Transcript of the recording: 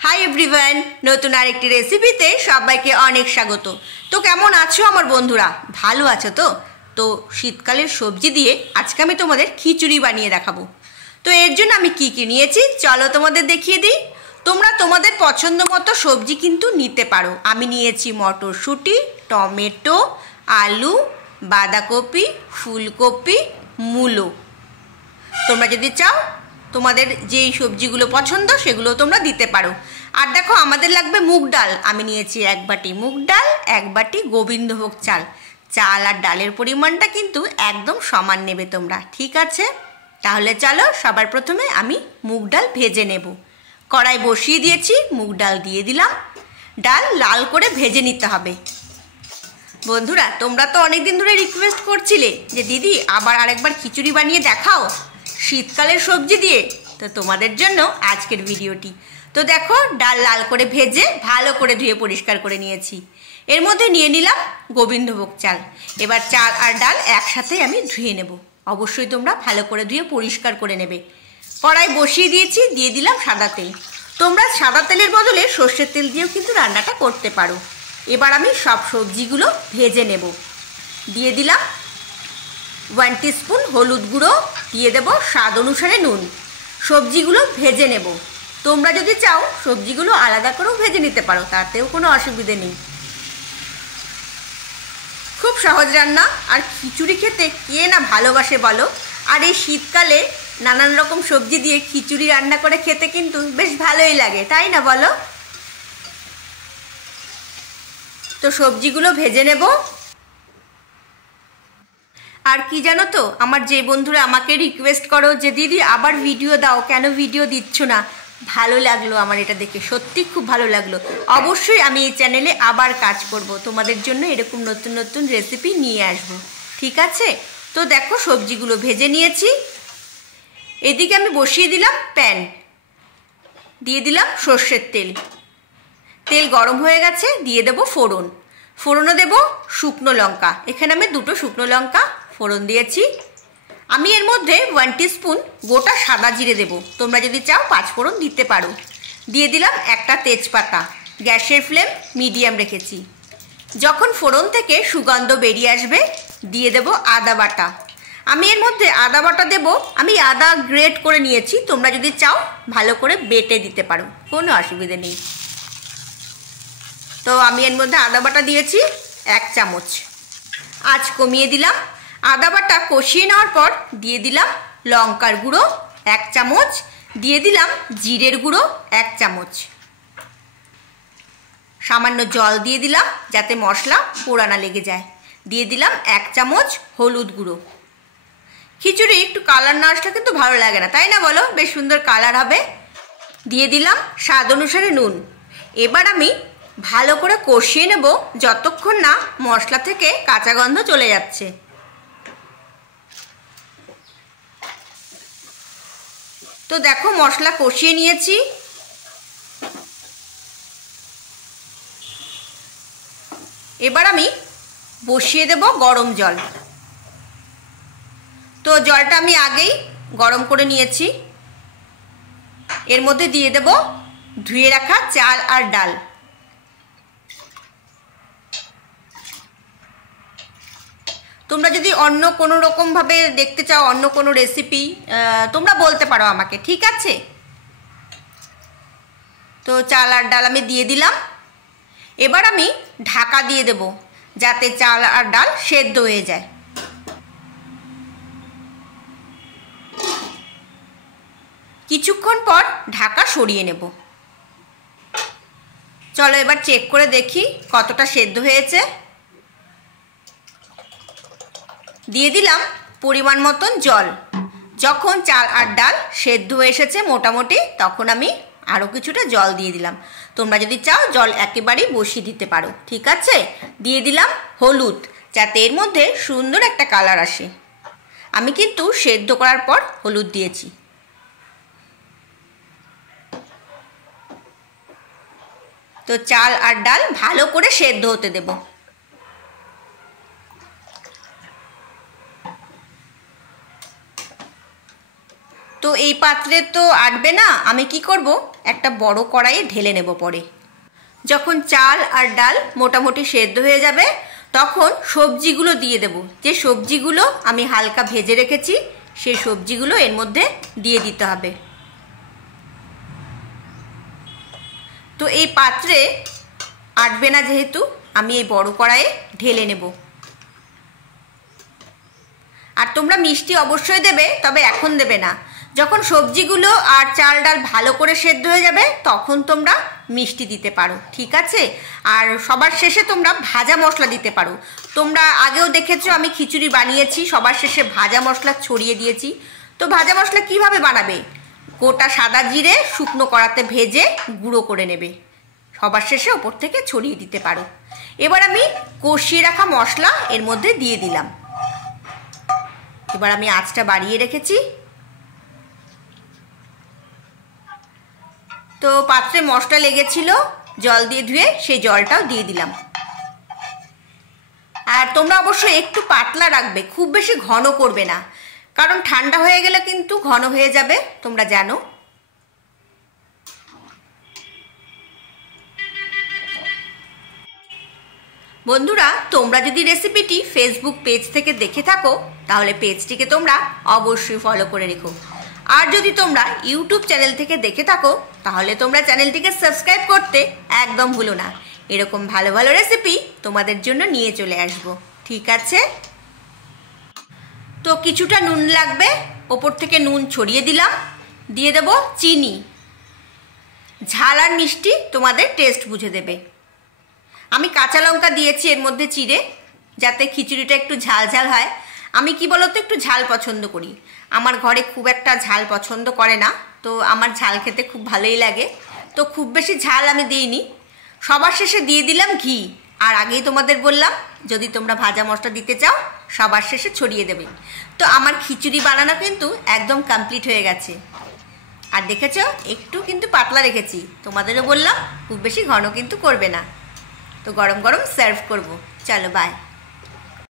Hi everyone, নতুন আরেকটি রেসিপিতে সবাইকে অনেক স্বাগত। তো কেমন আছো আমার বন্ধুরা? ভালো আছো তো? তো শীতকালের সবজি দিয়ে আজকে আমি তোমাদের খিচুড়ি বানিয়ে দেখাবো। তো এর জন্য আমি কি কি নিয়েছি চলো তোমাদের দেখিয়ে দিই। তোমরা তোমাদের পছন্দ মতো সবজি কিন্তু নিতে পারো। আমি নিয়েছি মটরশুঁটি, টমেটো, আলু, বাঁধাকপি, ফুলকপি, মূলো। তোমরা যদি চাও তোমাদের যেই সবজিগুলো পছন্দ সেগুলো তোমরা দিতে পারো। আর দেখো আমাদের লাগবে মুগ ডাল। আমি নিয়েছি 1 বাটি মুগ ডাল, 1 বাটি গোবিন্দভোগ চাল। চাল আর ডালের পরিমাণটা কিন্তু একদম সমান নেবে তোমরা, ঠিক আছে? তাহলে চলো সবার প্রথমে আমি মুগ ডাল ভেজে নেব। কড়াই বসিয়ে দিয়েছি, মুগ ডাল দিয়ে দিলাম। ডাল লাল করে ভেজে নিতে হবে। বন্ধুরা তোমরা তো অনেক দিন ধরে রিকোয়েস্ট করছিলে যে দিদি আবার আরেকবার খিচুড়ি বানিয়ে দেখাও শীতকালের সবজি দিয়ে। তো তোমাদের জন্য আজকের ভিডিওটি। তো দেখো ডাল লাল করে ভেজে ভালো করে ধুয়ে পরিষ্কার করে নিয়েছি। এর মধ্যে নিয়ে নিলাম গোবিন্দভোগ চাল। এবার চাল আর ডাল একসাথে আমি ধুয়ে নেব। অবশ্যই তোমরা ভালো করে ধুয়ে পরিষ্কার করে নেবে। কড়াই বসিয়ে দিয়েছি, দিয়ে দিলাম সাদা তেল। তোমরা সাদা তেলের বদলে সর্ষের তেল দিয়েও কিন্তু রান্নাটা করতে পারো। এবার আমি সব সবজিগুলো ভেজে নেব। দিয়ে দিলাম 1 টিস্পুন হলুদ গুঁড়ো, দিয়ে দেব স্বাদ অনুসারে নুন। সবজিগুলো ভেজে নেব। তোমরা যদি চাও সবজিগুলো আলাদা করেও ভেজে নিতে পারো, তাতেও কোনো অসুবিধে নেই। খুব সহজ রান্না, আর খিচুড়ি খেতে কে না ভালোবাসে বলো? আর এই শীতকালে নানান রকম সবজি দিয়ে খিচুড়ি রান্না করে খেতে কিন্তু বেশ ভালোই লাগে, তাই না বলো? তো সবজিগুলো ভেজে নেব। আর কি জানো তো, আমার যে বন্ধুরা আমাকে রিকোয়েস্ট করো যে দিদি আবার ভিডিও দাও, কেন ভিডিও দিচ্ছ না? ভালো লাগলো আমার এটা দেখে, সত্যি খুব ভালো লাগলো। অবশ্যই আমি এই চ্যানেলে আবার কাজ করব, তোমাদের জন্য এরকম নতুন নতুন রেসিপি নিয়ে আসব, ঠিক আছে? তো দেখো সবজিগুলো ভেজে নিয়েছি। এদিকে আমি বসিয়ে দিলাম প্যান, দিয়ে দিলাম সর্ষের তেল। তেল গরম হয়ে গেছে, দিয়ে দেব ফোড়ন। ফোড়নও দেব শুকনো লঙ্কা। এখানে আমি 2টো শুকনো লঙ্কা ফোড়ন দিয়েছি। আমি এর মধ্যে 1 টিস্পুন গোটা সাদা জিরে দেব। তোমরা যদি চাও 5 ফোড়ন দিতে পারো। দিয়ে দিলাম একটা তেজপাতা। গ্যাসের ফ্লেম মিডিয়াম রেখেছি। যখন ফোড়ন থেকে সুগন্ধ বেরিয়ে আসবে দিয়ে দেব আদা বাটা। আমি এর মধ্যে আদা বাটা দেব। আমি আদা গ্রেট করে নিয়েছি, তোমরা যদি চাও ভালো করে বেটে দিতে পারো, কোনো অসুবিধে নেই। তো আমি এর মধ্যে আদা বাটা দিয়েছি 1 চামচ। আঁচ কমিয়ে দিলাম। আদা বাটা কষিয়ে নেওয়ার পর দিয়ে দিলাম লঙ্কার গুঁড়ো 1 চামচ, দিয়ে দিলাম জিরের গুঁড়ো 1 চামচ। সামান্য জল দিয়ে দিলাম যাতে মশলা পোড়া না লেগে যায়। দিয়ে দিলাম 1 চামচ হলুদ গুঁড়ো। খিচুড়ি একটু কালার না আসলে কিন্তু ভালো লাগে না, তাই না বলো? বেশ সুন্দর কালার হবে। দিয়ে দিলাম স্বাদ অনুসারে নুন। এবার আমি ভালো করে কষিয়ে নেব যতক্ষণ না মশলা থেকে কাঁচা গন্ধ চলে যাচ্ছে। তো দেখো মশলা কষিয়ে নিয়েছি। এবার আমি বসিয়ে দেব গরম জল। তো জলটা আমি আগেই গরম করে নিয়েছি। এর মধ্যে দিয়ে দেব ধুয়ে রাখা চাল আর ডাল। তোমরা যদি অন্য কোনো রকমভাবে দেখতে চাও, অন্য কোনো রেসিপি, তোমরা বলতে পারো আমাকে, ঠিক আছে? তো চাল আর ডাল আমি দিয়ে দিলাম। এবার আমি ঢাকা দিয়ে দেব যাতে চাল আর ডাল সেদ্ধ হয়ে যায়। কিছুক্ষণ পর ঢাকা সরিয়ে নেব। চলো এবার চেক করে দেখি কতটা সেদ্ধ হয়েছে। দিয়ে দিলাম পরিমাণ মতন জল। যখন চাল আর ডাল সেদ্ধ হয়ে এসেছে মোটামুটি, তখন আমি আরও কিছুটা জল দিয়ে দিলাম। তোমরা যদি চাও জল একেবারেই বসিয়ে দিতে পারো, ঠিক আছে? দিয়ে দিলাম হলুদ, যাতে এর মধ্যে সুন্দর একটা কালার আসে। আমি কিন্তু সেদ্ধ করার পর হলুদ দিয়েছি। তো চাল আর ডাল ভালো করে সেদ্ধ হতে দেব। তো এই পাত্রে তো আটবে না, আমি কি করব, একটা বড় কড়াইয়ে ঢেলে নেব। পরে যখন চাল আর ডাল মোটামুটি সেদ্ধ হয়ে যাবে তখন সবজিগুলো দিয়ে দেব। যে সবজিগুলো আমি হালকা ভেজে রেখেছি সেই সবজিগুলো এর মধ্যে দিয়ে দিতে হবে। তো এই পাত্রে আটবে না যেহেতু আমি এই বড় কড়াইয়ে ঢেলে নেব। আর তোমরা মিষ্টি অবশ্যই দেবে, তবে এখন দেবে না। যখন সবজিগুলো আর চাল ডাল ভালো করে সেদ্ধ হয়ে যাবে তখন তোমরা মিষ্টি দিতে পারো, ঠিক আছে? আর সবার শেষে তোমরা ভাজা মশলা দিতে পারো। তোমরা আগেও দেখেছো আমি খিচুড়ি বানিয়েছি, সবার শেষে ভাজা মশলা ছড়িয়ে দিয়েছি। তো ভাজা মশলা কিভাবে বানাবে? গোটা সাদা জিরে শুকনো কড়াতে ভেজে গুঁড়ো করে নেবে, সবার শেষে ওপর থেকে ছড়িয়ে দিতে পারো। এবার আমি কষিয়ে রাখা মশলা এর মধ্যে দিয়ে দিলাম। এবার আমি আঁচটা বাড়িয়ে রেখেছি। তো পাত্রে মশলা লেগেছিল, জল দিয়ে ধুয়ে সেই জলটাও দিয়ে দিলাম। আর তোমরা অবশ্যই একটু পাতলা রাখবে, খুব বেশি ঘন করবে না, কারণ ঠান্ডা হয়ে গেলে কিন্তু ঘন হয়ে যাবে, তোমরা জানো। বন্ধুরা, তোমরা যদি রেসিপিটি ফেসবুক পেজ থেকে দেখে থাকো তাহলে পেজটিকে তোমরা অবশ্যই ফলো করে রেখো। আর যদি তোমরা ইউটিউব চ্যানেল থেকে দেখে থাকো তাহলে তোমরা চ্যানেলটিকে সাবস্ক্রাইব করতে একদম ভুলো না। এরকম ভালো ভালো রেসিপি তোমাদের জন্য নিয়ে চলে আসব, ঠিক আছে? তো কিছুটা নুন লাগবে, ওপর থেকে নুন ছড়িয়ে দিলাম। দিয়ে দেব চিনি। ঝাল আর মিষ্টি তোমাদের টেস্ট বুঝে দেবে। আমি কাঁচা লঙ্কা দিয়েছি এর মধ্যে চিড়ে, যাতে খিচুড়িটা একটু ঝাল ঝাল হয়। আমি কি বলতো, একটু ঝাল পছন্দ করি। আমার ঘরে খুব একটা ঝাল পছন্দ করে না, তো আমার ঝাল খেতে খুব ভালোই লাগে, তো খুব বেশি ঝাল আমি দিইনি। সবার শেষে দিয়ে দিলাম ঘি। আর আগেই তোমাদের বললাম যদি তোমরা ভাজা মশলা দিতে চাও সবার শেষে ছড়িয়ে দেবে। তো আমার খিচুড়ি বানানো কিন্তু একদম কমপ্লিট হয়ে গেছে। আর দেখেছো একটু কিন্তু পাতলা রেখেছি, তোমাদেরও বললাম খুব বেশি ঘন কিন্তু করবে না। তো গরম গরম সার্ভ করব। চলো বাই।